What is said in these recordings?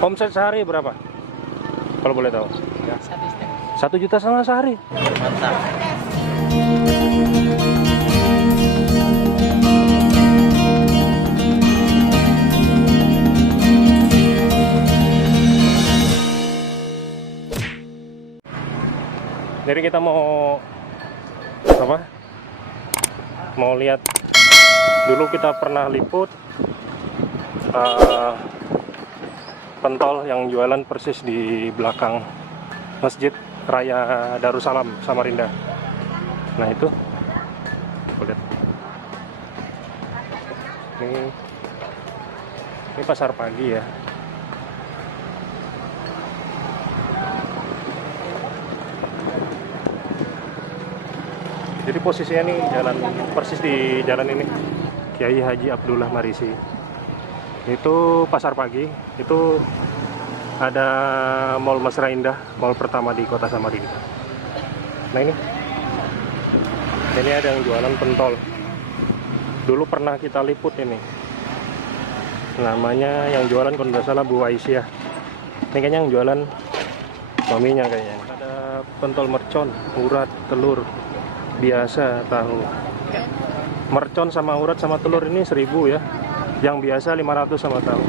Omset sehari berapa? Kalau boleh tahu. Ya. 1,5 juta sehari. Mantap. Jadi kita mau apa? Mau lihat dulu, kita pernah liput pentol yang jualan persis di belakang Masjid Raya Darussalam Samarinda. Nah itu, lihat. Ini pasar pagi ya. Jadi posisinya nih jalan persis di jalan ini, Kiai Haji Abdullah Marisi. Itu pasar pagi, itu ada Mall Mesra Indah, mall pertama di kota Samarinda. Nah ini ada yang jualan pentol. Dulu pernah kita liput ini. Namanya yang jualan kalau nggak salah Bu Aisyah. Ini kayaknya yang jualan suaminya kayaknya. Ada pentol mercon, urat, telur, biasa, tahu. Mercon sama urat sama telur ini 1.000 ya. Yang biasa 500 sama tahu.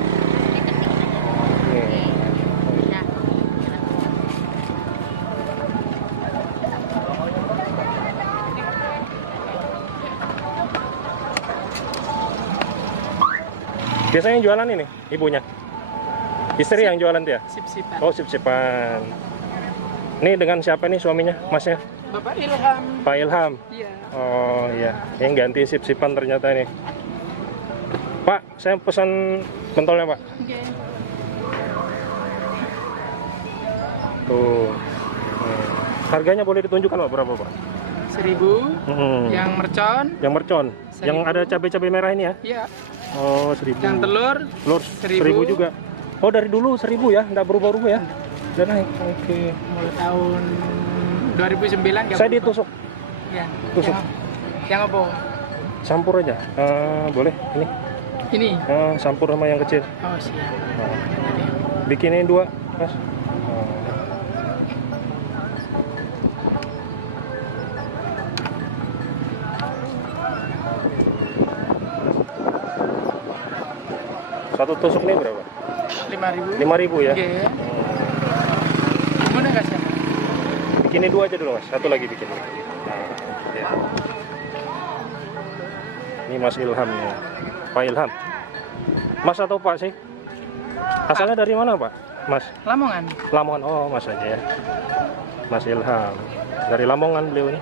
Biasanya yang jualan ini ibunya, istri yang jualan dia. Sip-sipan. Oh, sip-sipan. Ini dengan siapa nih suaminya, masnya? Bapak Ilham. Pak Ilham. Iya. Oh iya, yang ganti sip-sipan ternyata ini. Pak, saya pesan pentolnya Pak. Oke. Tuh. Harganya boleh ditunjukkan Pak, berapa Pak? 1.000. Yang mercon. Yang mercon. 1.000. Yang ada cabai-cabai merah ini ya? Iya. Oh, 1.000. Yang telur. Telur 1.000 juga. Oh, dari dulu 1.000 ya? Nggak berubah-ubah ya? Udah naik. Oke. Mulai tahun 2009. Saya ditusuk. Ya. Tusuk. Yang apa? Campur aja. Boleh ini. Ini. Campur sama yang kecil. Oh siap. Bikinin 2, Mas. Satu tusuk nih berapa? 5.000. 5.000 ya? Oke. Gimana nggak sih? Bikinin 2 aja dulu Mas. Satu lagi bikin. Ya. Ini Mas Ilham ya. Pak Ilham. Mas atau Pak sih? Asalnya dari mana Pak? Mas? Lamongan. Lamongan. Oh, Mas aja ya. Mas Ilham. Dari Lamongan beliau ini.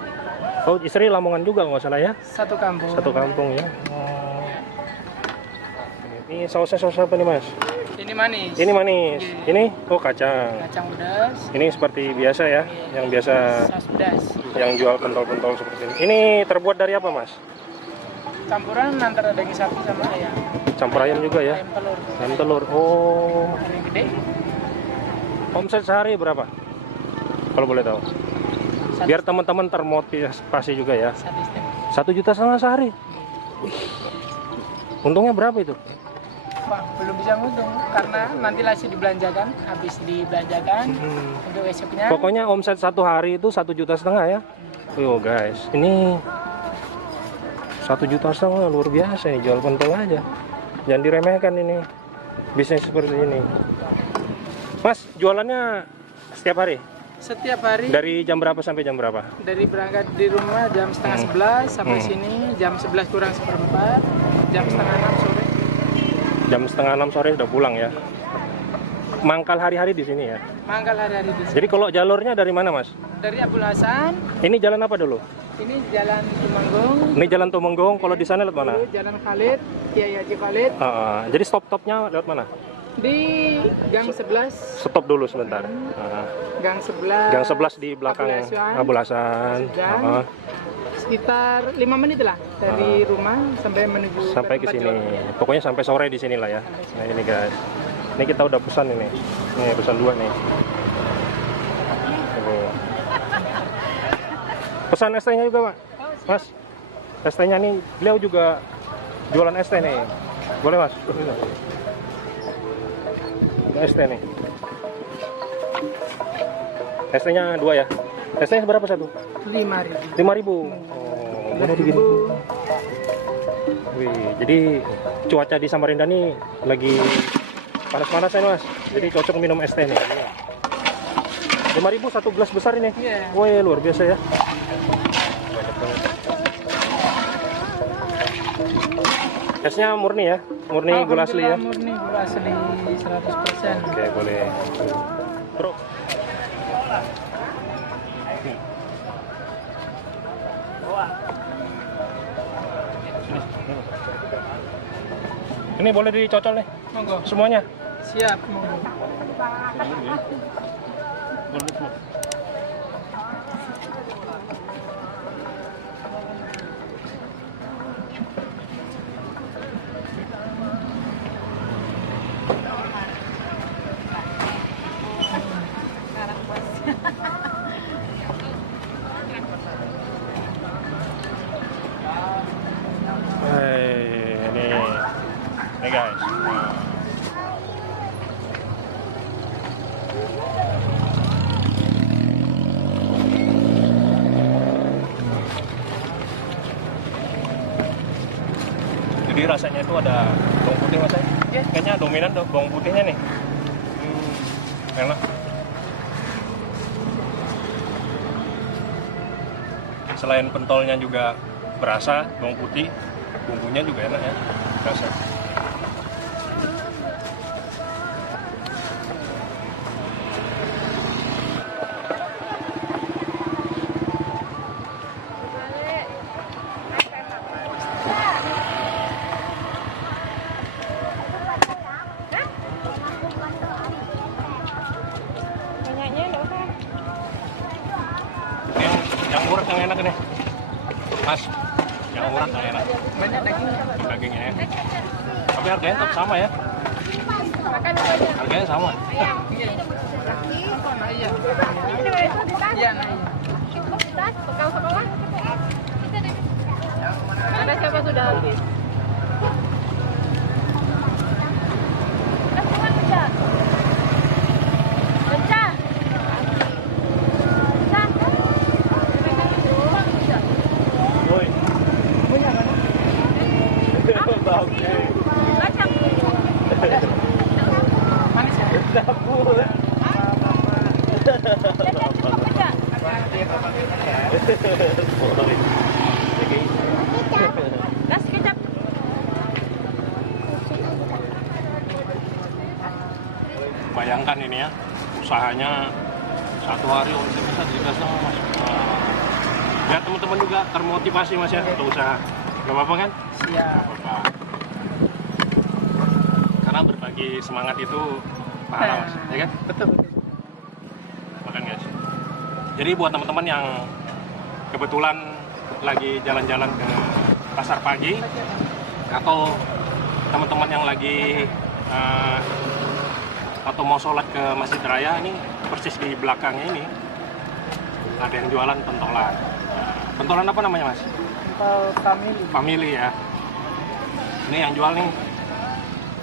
Oh, istri Lamongan juga nggak salah ya? Satu kampung. Satu kampung ya. Oh. Ini sausnya saus apa nih Mas? Ini manis. Ini manis. Oke. Ini kacang. Kacang pedas. Ini seperti biasa ya, yang biasa Saus pedas. yang jual pentol-pentol seperti ini. Ini terbuat dari apa Mas? Campuran antara daging sapi sama ayam. Campur ayam juga ya? Ayam telur. Ayam telur. Oh. Ayam gede. Omset sehari berapa? Kalau boleh tahu. Biar teman-teman termotivasi juga ya. 1,5 1,5 juta sehari. Untungnya berapa itu? Wah, belum bisa ngitung karena nanti masih dibelanjakan, habis dibelanjakan untuk esoknya. Pokoknya omset 1 hari itu 1,5 juta ya. Yo guys, ini 1,5 juta luar biasa nih, jual pentol aja. Jangan diremehkan ini bisnis seperti ini. Mas, jualannya setiap hari? Setiap hari. Dari jam berapa sampai jam berapa? Dari berangkat di rumah jam setengah 11 sampai sini jam 11 kurang seperempat, jam setengah 6 sore. Jam setengah 6 sore udah pulang ya. mangkal hari-hari di sini ya. Mangkal hari-hari di sini. Jadi kalau jalurnya dari mana, Mas? Dari Abdul Hasan, Ini jalan apa dulu? ini Jalan Tumenggung. Ini jalan Tumenggung, kalau di sana lewat mana? Lalu Jalan Khalid, Kiai Haji Khalid. Jadi stop-stopnya lewat mana? Di Gang 11. Stop dulu sebentar. Gang 11. Gang 11 di belakang Abdul Hasan. Sudah. Sekitar 5 menit lah dari rumah sampai menuju Sampai ke tempat sini. jualan. Pokoknya sampai sore di sini lah ya. Nah, ini guys. Ini kita udah pesan ini. Nih, pesan 2 nih. Tuh. Pesan es tehnya juga, Pak. Mas. Es tehnya nih, beliau juga jualan es teh nih. Boleh, Mas? Ini es teh nih. Es tehnya 2 ya. Es tehnya berapa satu? 5.000. 5.000. Oh, boleh digini. Wih, jadi cuaca di Samarinda nih lagi panas-panasnya, Mas. Jadi cocok minum es teh nih. 5.000 satu gelas besar ini. Iya. Wih, luar biasa ya. Esnya murni ya? Murni gula asli ya? Murni gula asli 100%. Oke, boleh. Bro. Ini boleh dicocol nih Monggo. semuanya. Siap, monggo. Ini guys. Jadi rasanya itu ada bawang putih, Mas. Ya. Kayaknya dominan tuh bawang putihnya nih. Enak. Selain pentolnya juga berasa bawang putih, bumbunya juga enak ya, rasa. Yang murah yang enak ini, Mas. Yang murah yang enak. Banyak Dagingnya ya. Tapi harganya tetap sama ya. Harganya sama. Iya. Iya, Bekal sekolah. Ada siapa sudah habis? Pecah. Woi. Kacang. manis ya? Gas kecap. Bayangkan ini ya, usahanya satu hari omset bisa 3,5, Mas. Biar teman-teman juga termotivasi, Mas ya, untuk usaha. Gak apa-apa kan? Siap. Gak apa-apa. Karena berbagi semangat itu pahala, Mas, ya kan? Betul, betul. Makan guys. Jadi buat teman-teman yang kebetulan lagi jalan-jalan ke pasar pagi atau teman-teman yang lagi atau mau sholat ke Masjid Raya, ini persis di belakangnya ini ada yang jualan pentolan. Pentolan apa namanya, Mas? Pentol family. Family ya. Ini yang jual nih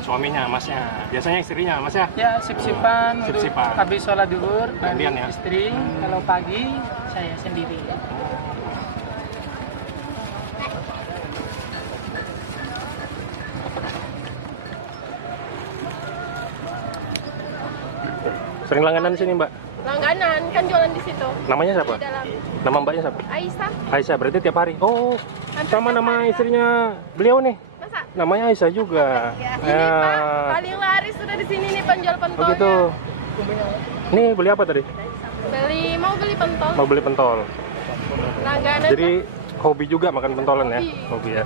suaminya, Masnya. Biasanya istrinya, Mas ya? Ya, sip-sipan untuk Sip-sipan. habis sholat duhur, Gantian ya? istri. Kalau pagi, saya sendiri. Sering langganan di sini, Mbak? Langganan kan jualan di situ. Namanya siapa? Di dalam. Nama Mbaknya siapa? Aisyah. Aisyah, berarti tiap hari. Oh, Hampir sama tiap nama hari. istrinya beliau nih. Masa? Namanya Aisyah juga. Ya, ini Pak, paling laris sudah di sini nih penjual Oh pentolnya. gitu. Ini beli apa tadi? Mau beli pentol. Mau beli pentol. Langganan. Jadi hobi juga makan pentolan ya? Hobi. Hobi ya.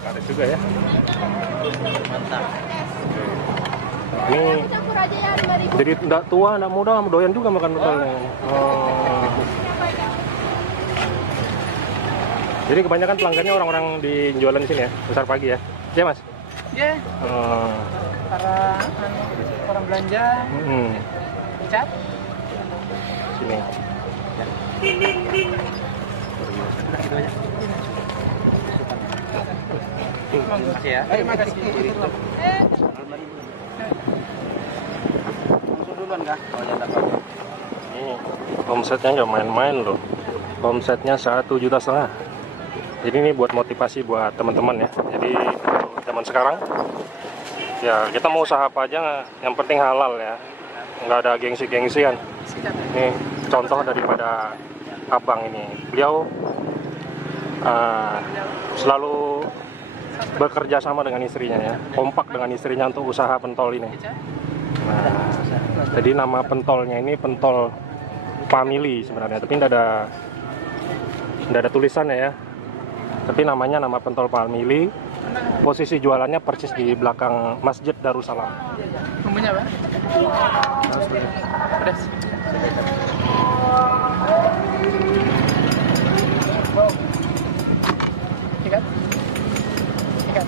Ada juga ya. Ini Campur aja ya 5.000. jadi enggak tua, enggak muda, doyan juga makan pentolnya. Oh. Jadi kebanyakan pelanggannya orang-orang di jualan di sini ya, besar pagi ya. Iya Mas. Ya, Oh. para orang belanja, cat. Sini. Terima kasih ya. Terima kasih. Ini omsetnya nggak main-main loh. Omsetnya 1,5 juta. Jadi ini buat motivasi buat teman-teman ya. Jadi untuk zaman sekarang ya kita mau usaha apa aja yang penting halal ya. Nggak ada gengsi-gengsian. Ini contoh daripada abang ini. Beliau selalu bekerja sama dengan istrinya ya. Kompak dengan istrinya untuk usaha pentol ini. Nah, jadi nama pentolnya ini pentol family sebenarnya, tapi tidak ada tulisannya ya. Tapi namanya nama pentol family. Posisi jualannya persis di belakang Masjid Darussalam. Bumbunya apa? Pedas. Wow. Ikat. Ikat.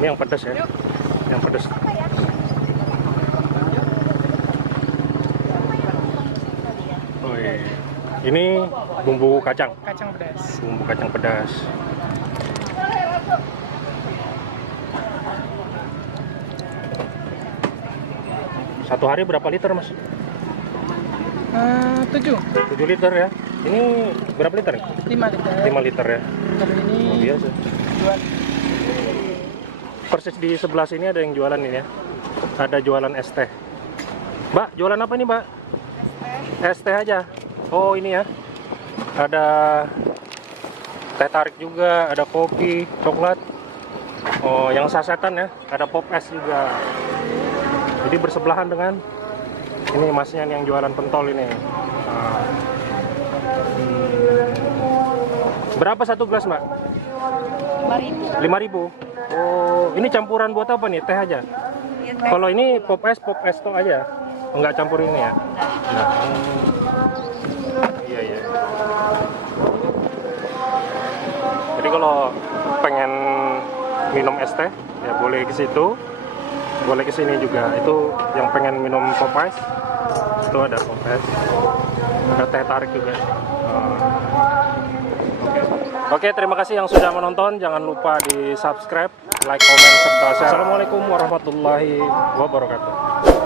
Ini yang pedas ya. Yang pedas. Oh iya. Ini bumbu kacang. Kacang pedas. Bumbu kacang pedas. Satu hari berapa liter Mas? 7. 7 liter ya. Ini berapa liter? 5 liter. 5 liter ya. Kalau ini Oh, biasa. jual Persis di sebelah sini ada yang jualan ini ya. Ada jualan es teh. Mbak, jualan apa ini Mbak? Es teh aja. Oh ini ya. Ada teh tarik juga, ada kopi, coklat. Oh yang sasetan ya. Ada pop es juga. Jadi bersebelahan dengan ini masnya yang jualan pentol ini. Nah. Berapa satu gelas Mbak? 5.000. 5.000. Oh, ini campuran buat apa nih? Teh aja. Kalau ini pop es to aja. Enggak campur ini ya. Nah. Iya, iya. Jadi kalau pengen minum es teh ya boleh ke situ. Boleh ke sini juga. Itu yang pengen minum pop es. Itu ada pop es. Ada teh tarik juga. Oke, terima kasih yang sudah menonton. Jangan lupa di subscribe, like, comment, serta share. Assalamualaikum warahmatullahi wabarakatuh.